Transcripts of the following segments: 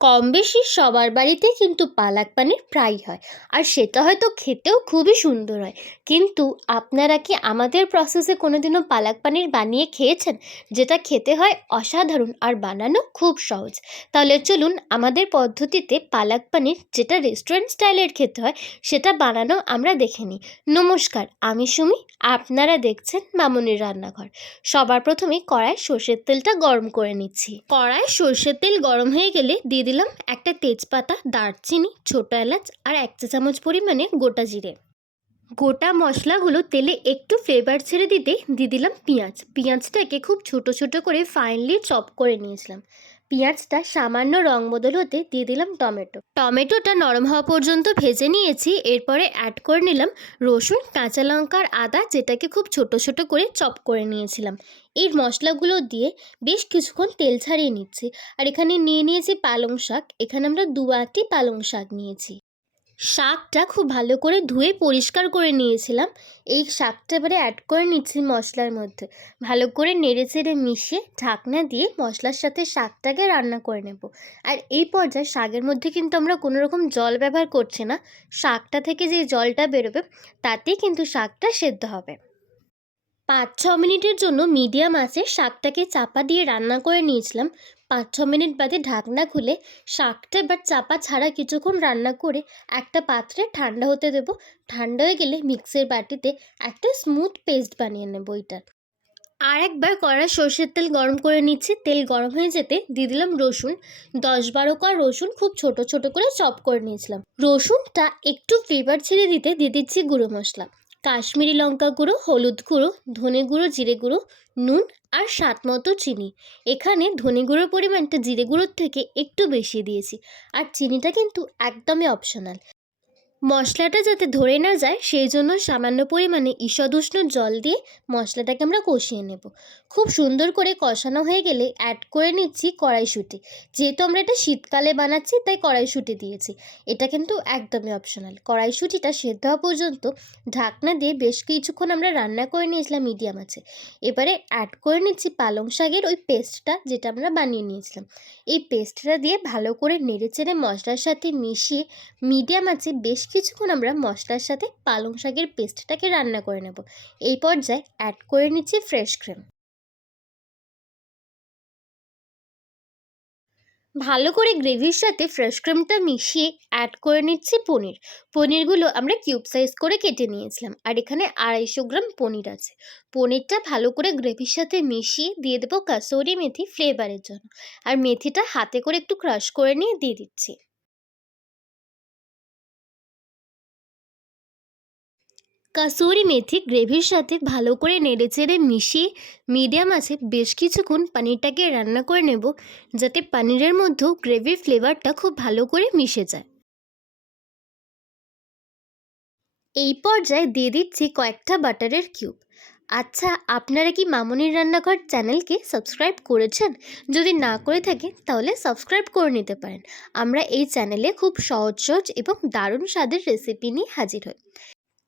কম বেশি সবার বাড়িতে কিন্তু পালাক পানির প্রায়ই হয়। আর সেটা হয়তো খেতেও খুবই সুন্দর হয়। কিন্তু আপনারা কি আমাদের প্রসেসে কোনোদিনও পালাক পানির বানিয়ে খেয়েছেন? যেটা খেতে হয় অসাধারণ আর বানানো খুব সহজ। তাহলে চলুন আমাদের পদ্ধতিতে পালাক পানির যেটা রেস্টুরেন্ট স্টাইলের খেতে হয়, সেটা বানানো আমরা দেখে নিই। নমস্কার, আমি সুমি, আপনারা দেখছেন মামনির রান্নাঘর। সবার প্রথমে কড়ায় সর্ষের তেলটা গরম করে নিচ্ছি। কড়ায় সর্ষের তেল গরম হয়ে গেলে দিলাম একটা তেজপাতা, দারচিনি, ছোটো এলাচ আর এক চা চামচ পরিমাণে গোটা জিরে। গোটা মশলাগুলো তেলে একটু ফ্লেভার ছেড়ে দিতে দিয়ে দিলাম পেঁয়াজ। পেঁয়াজটাকে খুব ছোট ছোট করে ফাইনলি চপ করে নিয়েছিলাম। পেঁয়াজটা সামান্য রং বদল হতে দিয়ে দিলাম টমেটো। টমেটোটা নরম হওয়া পর্যন্ত ভেজে নিয়েছি, এরপরে অ্যাড করে নিলাম রসুন, কাঁচা লঙ্কার আদা, যেটাকে খুব ছোট ছোট করে চপ করে নিয়েছিলাম। এই মশলাগুলো দিয়ে বেশ কিছুক্ষণ তেল ছাড়িয়ে নিচ্ছি। আর এখানে নিয়ে নিয়েছি পালং শাক, এখানে আমরা দু আটি পালং শাক নিয়েছি। শাকটা খুব ভালো করে ধুয়ে পরিষ্কার করে নিয়েছিলাম। এই শাকটা এবারে অ্যাড করে নিচ্ছি মশলার মধ্যে। ভালো করে নেড়ে চেড়ে মিশিয়ে ঢাকনা দিয়ে মশলার সাথে শাকটাকে রান্না করে নেব। আর এই পর্যায়ে শাকের মধ্যে কিন্তু আমরা কোনো রকম জল ব্যবহার করছি না। শাকটা থেকে যে জলটা বেরোবে, তাতেই কিন্তু শাকটা সেদ্ধ হবে। পাঁচ ছ মিনিটের জন্য মিডিয়াম আঁচে শাকটাকে চাপা দিয়ে রান্না করে নিয়েছিলাম। পাঁচ ছ মিনিট বাদে ঢাকনা খুলে শাকটা এবার চাপা ছাড়া কিছুক্ষণ রান্না করে একটা পাত্রে ঠান্ডা হতে দেবো। ঠান্ডা হয়ে গেলে মিক্সের বাটিতে একটা স্মুথ পেস্ট বানিয়ে নেব ওইটার। আর একবার কড়া সর্ষের তেল গরম করে নিচ্ছি। তেল গরম হয়ে যেতে দিয়ে দিলাম রসুন। দশ বারো কর রসুন খুব ছোট ছোট করে চপ করে নিয়েছিলাম। রসুনটা একটু ফ্লেভার ছেড়ে দিতে দিয়ে দিচ্ছি গুঁড়ো মশলা। কাশ্মীরি লঙ্কা গুঁড়ো, হলুদ গুঁড়ো, ধনে গুঁড়ো, জিরে গুঁড়ো, নুন আর স্বাদ মতো চিনি। এখানে ধনে গুঁড়োর পরিমাণটা জিরে গুঁড়োর থেকে একটু বেশি দিয়েছি। আর চিনিটা কিন্তু একদমই অপশনাল মশলাটা যাতে ধরে না যায়, সেই জন্য সামান্য পরিমাণে ঈষদ উষ্ণ জল দিয়ে মশলাটাকে আমরা কষিয়ে নেব। খুব সুন্দর করে কষানো হয়ে গেলে অ্যাড করে নিচ্ছি কড়াইশুঁটি। যেহেতু আমরা এটা শীতকালে বানাচ্ছি, তাই কড়াইশুঁটি দিয়েছি। এটা কিন্তু একদমই অপশনাল কড়াইশুঁটিটা সেদ্ধ হওয়া পর্যন্ত ঢাকনা দিয়ে বেশ কিছুক্ষণ আমরা রান্না করে নিয়েছিলাম মিডিয়াম আছে। এবারে অ্যাড করে নিচ্ছি পালং শাকের ওই পেস্টটা যেটা আমরা বানিয়ে নিয়েছিলাম। এই পেস্টটা দিয়ে ভালো করে নেড়ে চেড়ে মশলার সাথে মিশিয়ে মিডিয়াম আছে, বেশ কিছুক্ষণ আমরা মশলার সাথে পালং শাকের পেস্টটাকে রান্না করে নেব। এই পর্যায়ে অ্যাড করে নিচ্ছি ফ্রেশ ক্রিম ভালো করে গ্রেভির সাথে ফ্রেশ ক্রিমটা মিশিয়ে অ্যাড করে নিচ্ছি পনির। পনিরগুলো আমরা কিউব সাইজ করে কেটে নিয়েছিলাম, আর এখানে আড়াইশো গ্রাম পনির আছে। পনিরটা ভালো করে গ্রেভির সাথে মিশিয়ে দিয়ে দেবো কাসৌরি মেথি ফ্লেভারের জন্য। আর মেথিটা হাতে করে একটু ক্রাশ করে নিয়ে দিয়ে দিচ্ছি। কাসুরি মেথি গ্রেভির সাথে ভালো করে নেড়ে চেড়ে মিশিয়ে মিডিয়াম আছে বেশ কিছুক্ষণ পানিরটাকে রান্না করে নেব, যাতে পানিরের মধ্যেও গ্রেভির ফ্লেভারটা খুব ভালো করে মিশে যায়। এই পর্যায়ে দিয়ে দিচ্ছি কয়েকটা বাটারের কিউব। আচ্ছা আপনারা কি মামনির রান্নাঘর চ্যানেলকে সাবস্ক্রাইব করেছেন? যদি না করে থাকেন, তাহলে সাবস্ক্রাইব করে নিতে পারেন। আমরা এই চ্যানেলে খুব সহজ সহজ এবং দারুণ স্বাদের রেসিপি নিয়ে হাজির হই।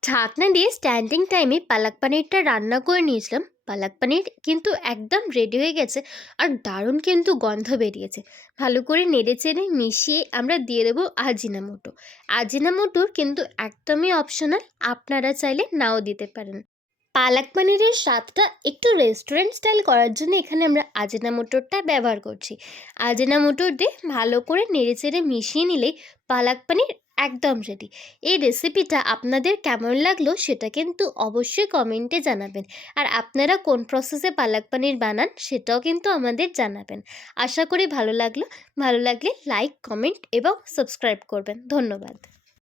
ঢাকনা দিয়ে স্ট্যান্ডিং টাইমে পালাক পানিরটা রান্না করে নিয়েছিলাম। পালাক পানির কিন্তু একদম রেডি হয়ে গেছে আর দারুণ কিন্তু গন্ধ বেরিয়েছে। ভালো করে নেড়ে চেড়ে মিশিয়ে আমরা দিয়ে দেবো আজিনামোটো। আজিনামোটোর কিন্তু একদমই অপশনাল আপনারা চাইলে নাও দিতে পারেন। পালাক পানিরের স্বাদটা একটু রেস্টুরেন্ট স্টাইল করার জন্য এখানে আমরা আজিনামোটোরটা ব্যবহার করছি। আজিনামোটোর দিয়ে ভালো করে নেড়ে চেড়ে মিশিয়ে নিলেই পালাক পানির একদম রেডি এই রেসিপিটা আপনাদের কেমন লাগল সেটা কিন্তু অবশ্যই কমেন্টে জানাবেন। আর আপনারা কোন প্রসেসে পালাক পানির বানান সেটাও কিন্তু আমাদের জানাবেন। আশা করি ভালো লাগল। ভালো লাগলে লাইক কমেন্ট এবং সাবস্ক্রাইব করবেন। ধন্যবাদ।